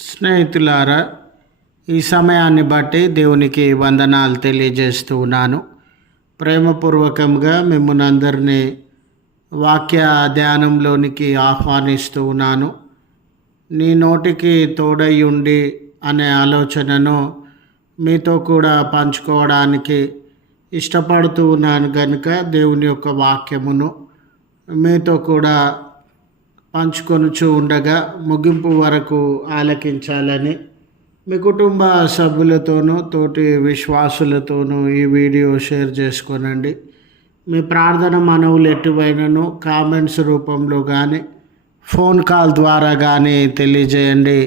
స్నేహితులారా ఈ సమయాన్ని బట్టి దేవునికి వందనాలు తెలియజేస్తూ ఉన్నాను. ప్రేమపూర్వకంగా మిమ్మల్ని అందరినీ వాక్య ధ్యానంలోనికి ఆహ్వానిస్తూ ఉన్నాను. నీ నోటికి తోడై ఉండి అనే ఆలోచనను మీతో కూడా పంచుకోవడానికి ఇష్టపడుతూ ఉన్నాను కనుక దేవుని యొక్క వాక్యమును మీతో కూడా పంచుకొనుచు ఉండగా ముగింపు వరకు ఆలకించాలని మీ కుటుంబ సభ్యులతోనూ తోటి విశ్వాసులతోనూ ఈ వీడియో షేర్ చేసుకోనండి. మీ ప్రార్థన మనవులు ఎటువైనను కామెంట్స్ రూపంలో కానీ ఫోన్ కాల్ ద్వారా కానీ తెలియజేయండి.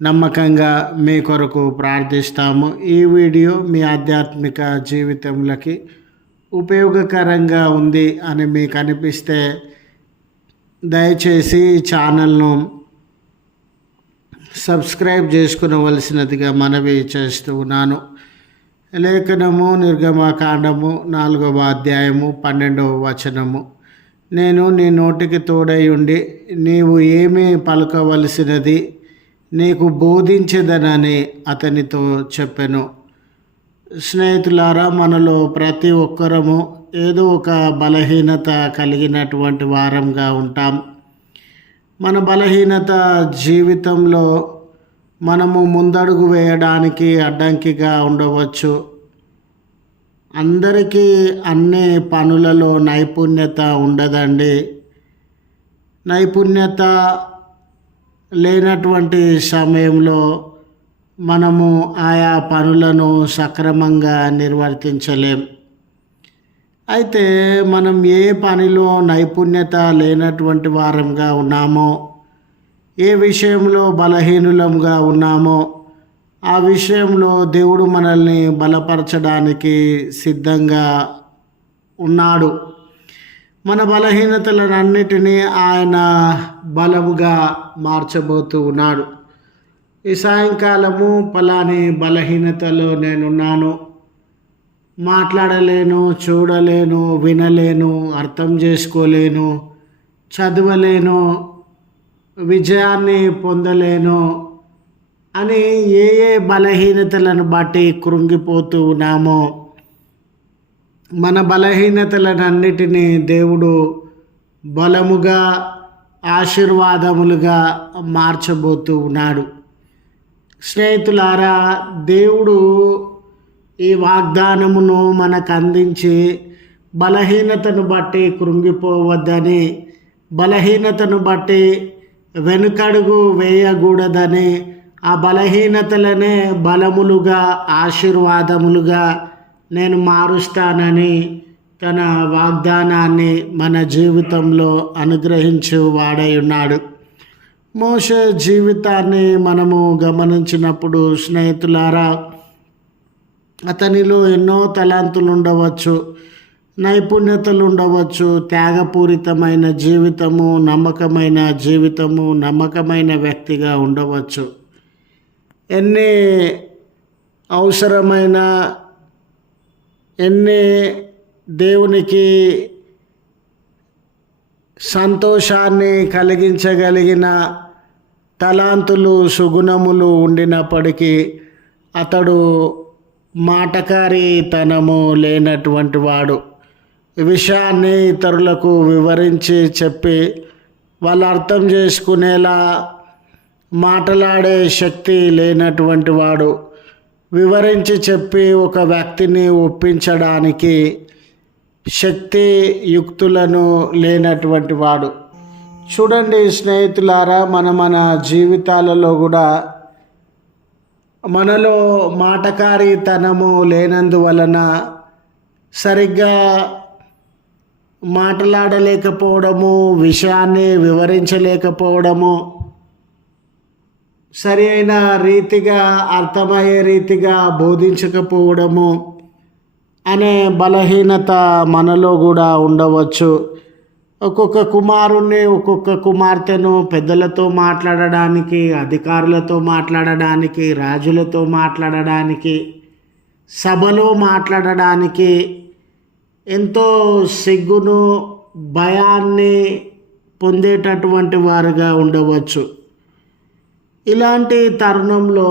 నమ్మకంగా మీ కొరకు ప్రార్థిస్తాము. ఈ వీడియో మీ ఆధ్యాత్మిక జీవితంలోకి ఉపయోగకరంగా ఉంది అని మీకు అనిపిస్తే దయచేసి ఛానల్ను సబ్స్క్రైబ్ చేసుకునవలసినదిగా మనవి చేస్తూ ఉన్నాను. లేఖనము నిర్గమకాండము నాలుగవ అధ్యాయము పన్నెండవ వచనము. నేను నీ నోటికి తోడై ఉండి నీవు ఏమీ పలకవలసినది నీకు బోధించదనని అతనితో చెప్పెను. స్నేహితులారా మనలో ప్రతి ఒక్కరము ఏదో ఒక బలహీనత కలిగినటువంటి వారంగా ఉంటాం. మన బలహీనత జీవితంలో మనము ముందడుగు వేయడానికి అడ్డంకిగా ఉండవచ్చు. అందరికీ అన్ని పనులలో నైపుణ్యత ఉండదండి. నైపుణ్యత లేనటువంటి సమయంలో మనము ఆయా పనులను సక్రమంగా నిర్వర్తించలేం. అయితే మనం ఏ పనిలో నైపుణ్యత లేనటువంటి వారంగా ఉన్నామో ఏ విషయంలో బలహీనులంగా ఉన్నామో ఆ విషయంలో దేవుడు మనల్ని బలపరచడానికి సిద్ధంగా ఉన్నాడు. మన బలహీనతలన్నిటినీ ఆయన బలముగా మార్చబోతూ ఉన్నాడు. ఈ సాయంకాలము పలాని బలహీనతలో నేనున్నాను. మాట్లాడలేను చూడలేను వినలేను అర్థం చేసుకోలేను చదవలేను విజయాన్ని పొందలేను అని ఏ ఏ బలహీనతలను బట్టి కృంగిపోతూ ఉన్నామో మన బలహీనతలనన్నిటినీ దేవుడు బలముగా ఆశీర్వాదములుగా మార్చబోతూ ఉన్నాడు. స్నేహితులారా దేవుడు ఈ వాగ్దానమును మనకు అందించి బలహీనతను బట్టి కృంగిపోవద్దని బలహీనతను బట్టి వెనుకడుగు వేయకూడదని ఆ బలహీనతలనే బలములుగా ఆశీర్వాదములుగా నేను మారుస్తానని తన వాగ్దానాన్ని మన జీవితంలో అనుగ్రహించు వాడై ఉన్నాడు. మోష జీవితాన్ని మనము గమనించినప్పుడు స్నేహితులారా అతనిలో ఎన్నో తలాంతులు ఉండవచ్చు నైపుణ్యతలు ఉండవచ్చు త్యాగపూరితమైన జీవితము నమ్మకమైన జీవితము నమ్మకమైన వ్యక్తిగా ఉండవచ్చు. ఎన్ని అవసరమైన ఎన్ని దేవునికి సంతోషాన్ని కలిగించగలిగిన తలాంతులు సుగుణములు ఉండినప్పటికీ అతడు మాటకారితనము లేనటువంటి వాడు. విషయాన్ని ఇతరులకు వివరించి చెప్పి వాళ్ళు అర్థం చేసుకునేలా మాట్లాడే శక్తి లేనటువంటి వాడు. వివరించి చెప్పి ఒక వ్యక్తిని ఒప్పించడానికి శక్తి యుక్తులను లేనటువంటి వాడు. చూడండి స్నేహితులారా మన మన జీవితాలలో కూడా మనలో మాటకారితనము లేనందువలన సరిగ్గా మాట్లాడలేకపోవడము విషయాన్ని వివరించలేకపోవడము సరి అయిన రీతిగా అర్థమయ్యే రీతిగా బోధించకపోవడము అనే బలహీనత మనలో కూడా ఉండవచ్చు. ఒక్కొక్క కుమారుణ్ణి ఒక్కొక్క కుమార్తెను పెద్దలతో మాట్లాడడానికి అధికారులతో మాట్లాడడానికి రాజులతో మాట్లాడడానికి సభలో మాట్లాడడానికి ఎంతో సిగ్గును భయాన్ని పొందేటటువంటి వారుగా ఉండవచ్చు. ఇలాంటి తరుణంలో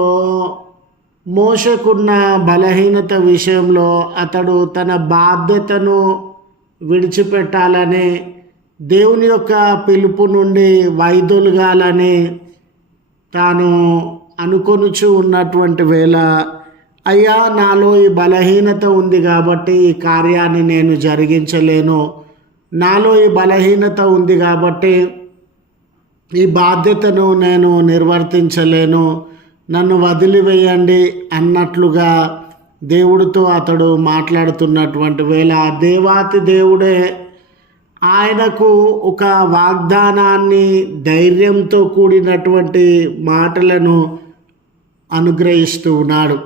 మోసకున్న బలహీనత విషయంలో అతడు తన బాధ్యతను విడిచిపెట్టాలని దేవుని యొక్క పిలుపు నుండి వైదొలగాలని తాను అనుకొనుచు ఉన్నటువంటి వేళ అయ్యా నాలో ఈ బలహీనత ఉంది కాబట్టి ఈ కార్యాన్ని నేను జరిగించలేను. నాలో ఈ బలహీనత ఉంది కాబట్టి ఈ బాధ్యతను నేను నిర్వర్తించలేను. నన్ను వదిలివేయండి అన్నట్లుగా దేవుడితో అతడు మాట్లాడుతున్నటువంటి వేళ దేవాతి దేవుడే ఆయనకు ఒక వాగ్దానాన్ని ధైర్యంతో కూడినటువంటి మాటలను అనుగ్రహిస్తూ ఉన్నాడు.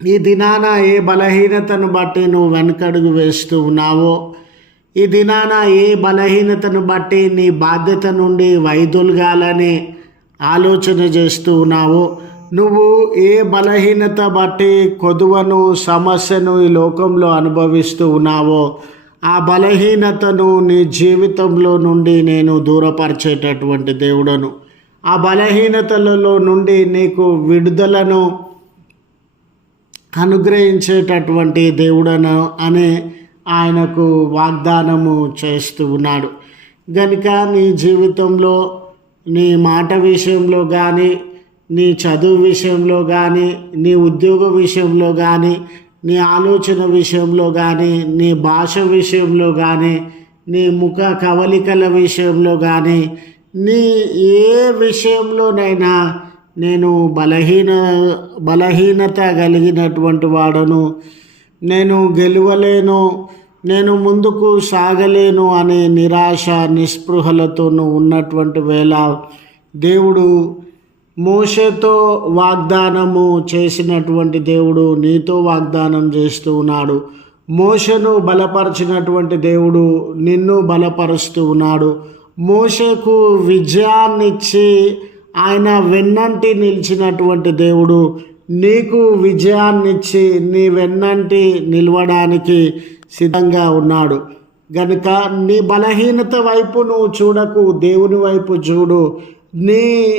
ఈ దినాన ఏ బలహీనతను బట్టి నువ్వు వెనకడుగు వేస్తూ ఉన్నావో ఈ దినాన ఏ బలహీనతను బట్టి నీ బాధ్యత నుండి వైదొలగాలని ఆలోచన చేస్తూ ఉన్నావో నువ్వు ఏ బలహీనత బట్టి కొదువను సమస్యను ఈ లోకంలో అనుభవిస్తూ ఉన్నావో ఆ బలహీనతను నీ జీవితంలో నుండి నేను దూరపరిచేటటువంటి దేవుడను. ఆ బలహీనతలలో నుండి నీకు విడుదలను అనుగ్రహించేటటువంటి దేవుడను అనే ఆయనకు వాగ్దానము చేస్తూ ఉన్నాడు. గనుక నీ జీవితంలో నీ మాట విషయంలో కానీ నీ చదువు విషయంలో కానీ నీ ఉద్యోగ విషయంలో కానీ నీ ఆలోచన విషయంలో కానీ నీ భాష విషయంలో కానీ నీ ముఖ కవలికల విషయంలో కానీ నీ ఏ విషయంలోనైనా నేను బలహీన బలహీనత కలిగినటువంటి వాడను. నేను గెలవలేను నేను ముందుకు సాగలేను అనే నిరాశ నిస్పృహలతో ఉన్నటువంటి వేళ దేవుడు మోషతో వాగ్దానము చేసినటువంటి దేవుడు నీతో వాగ్దానం చేస్తూ ఉన్నాడు. మోషను బలపరిచినటువంటి దేవుడు నిన్ను బలపరుస్తూ ఉన్నాడు. మోషకు విజయాన్నిచ్చి ఆయన వెన్నంటి నిలిచినటువంటి దేవుడు నీకు విజయాన్నిచ్చి నీ వెన్నంటి నిలవడానికి సిద్ధంగా ఉన్నాడు. గనుక నీ బలహీనత వైపు నువ్వు చూడకు దేవుని వైపు చూడు. నీ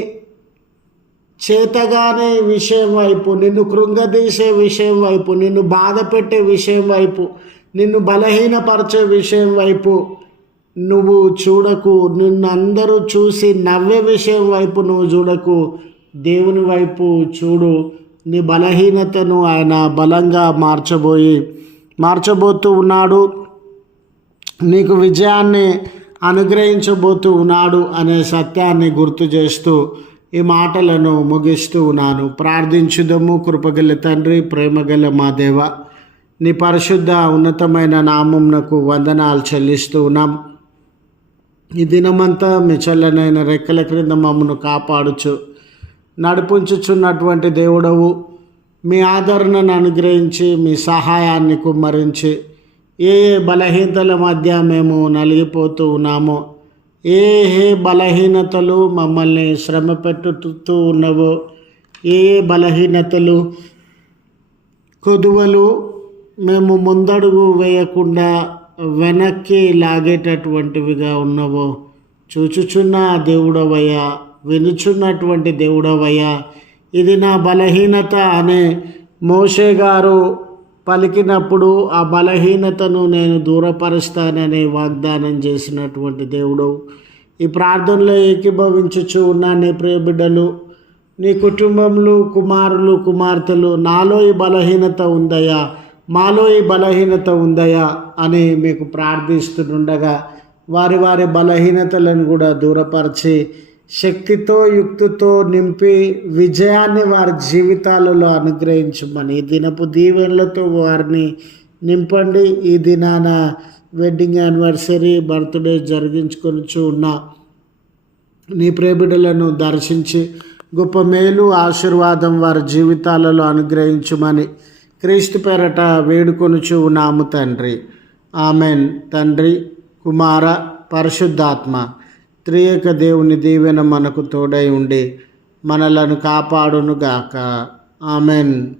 చేతగానే విషయం వైపు నిన్ను కృంగదీసే విషయం వైపు నిన్ను బాధ పెట్టే విషయం వైపు నిన్ను బలహీనపరిచే విషయం వైపు నువ్వు చూడకు. నిన్ను అందరూ చూసి నవ్వే విషయం వైపు నువ్వు చూడకు. దేవుని వైపు చూడు. నీ బలహీనతను ఆయన బలంగా మార్చబోయి మార్చబోతూ ఉన్నాడు. నీకు విజయాన్ని అనుగ్రహించబోతూ ఉన్నాడు అనే సత్యాన్ని గుర్తు చేస్తూ ఈ మాటలను ముగిస్తూ ఉన్నాను. ప్రార్థించుదము కృపగల తండ్రి ప్రేమగల మా దేవ నీ పరిశుద్ధ ఉన్నతమైన నామంనకు వందనాలు చెల్లిస్తూ ఉన్నాం. ఈ దినమంతా మీ చల్లనైన రెక్కల క్రింద మమ్మను కాపాడుచు నడిపించుచున్నటువంటి దేవుడవు. మీ ఆదరణను అనుగ్రహించి మీ సహాయాన్ని కుమ్మరించి ఏ ఏ బలహీనతల మధ్య మేము నలిగిపోతూ ఉన్నామో ఏ ఏ బలహీనతలు మమ్మల్ని శ్రమ పెట్టుతూ ఉన్నవో ఏ ఏ బలహీనతలు? కొదువలు మేము ముందడుగు వేయకుండా వెనక్కి లాగేటటువంటివిగా ఉన్నవో చూచుచున్న దేవుడవయ్యా వినుచున్నటువంటి దేవుడవయ్యా ఇది నా బలహీనత అనే మోషే గారు పలికినప్పుడు ఆ బలహీనతను నేను దూరపరుస్తానని వాగ్దానం చేసినటువంటి దేవుడు ఈ ప్రార్థనలో ఏకీభవించుచు ఉన్న నీ ప్రియబిడ్డలు నీ కుటుంబంలో కుమారులు కుమార్తెలు నాలో ఈ బలహీనత ఉందయా మాలో ఈ బలహీనత ఉందయా అని మీకు ప్రార్థిస్తుండగా వారి వారి బలహీనతలను కూడా దూరపరిచి శక్తితో యుక్తితో నింపి విజయాన్ని వారి జీవితాలలో అనుగ్రహించమని దినపు దీవెనలతో వారిని నింపండి. ఈ దినాన వెడ్డింగ్ యానివర్సరీ బర్త్డే జరిగించుకొని ఉన్న నీ ప్రేమిడులను దర్శించి గొప్ప మేలు ఆశీర్వాదం వారి జీవితాలలో అనుగ్రహించమని క్రీస్తు పేరట వేడుకొనుచు ఉన్నాము తండ్రి. ఆమెన్. తండ్రి కుమార పరిశుద్ధాత్మ. త్రియేక దేవుని దీవెన మనకు తోడై ఉండి మనలను కాపాడునుగాక. ఆమెన్.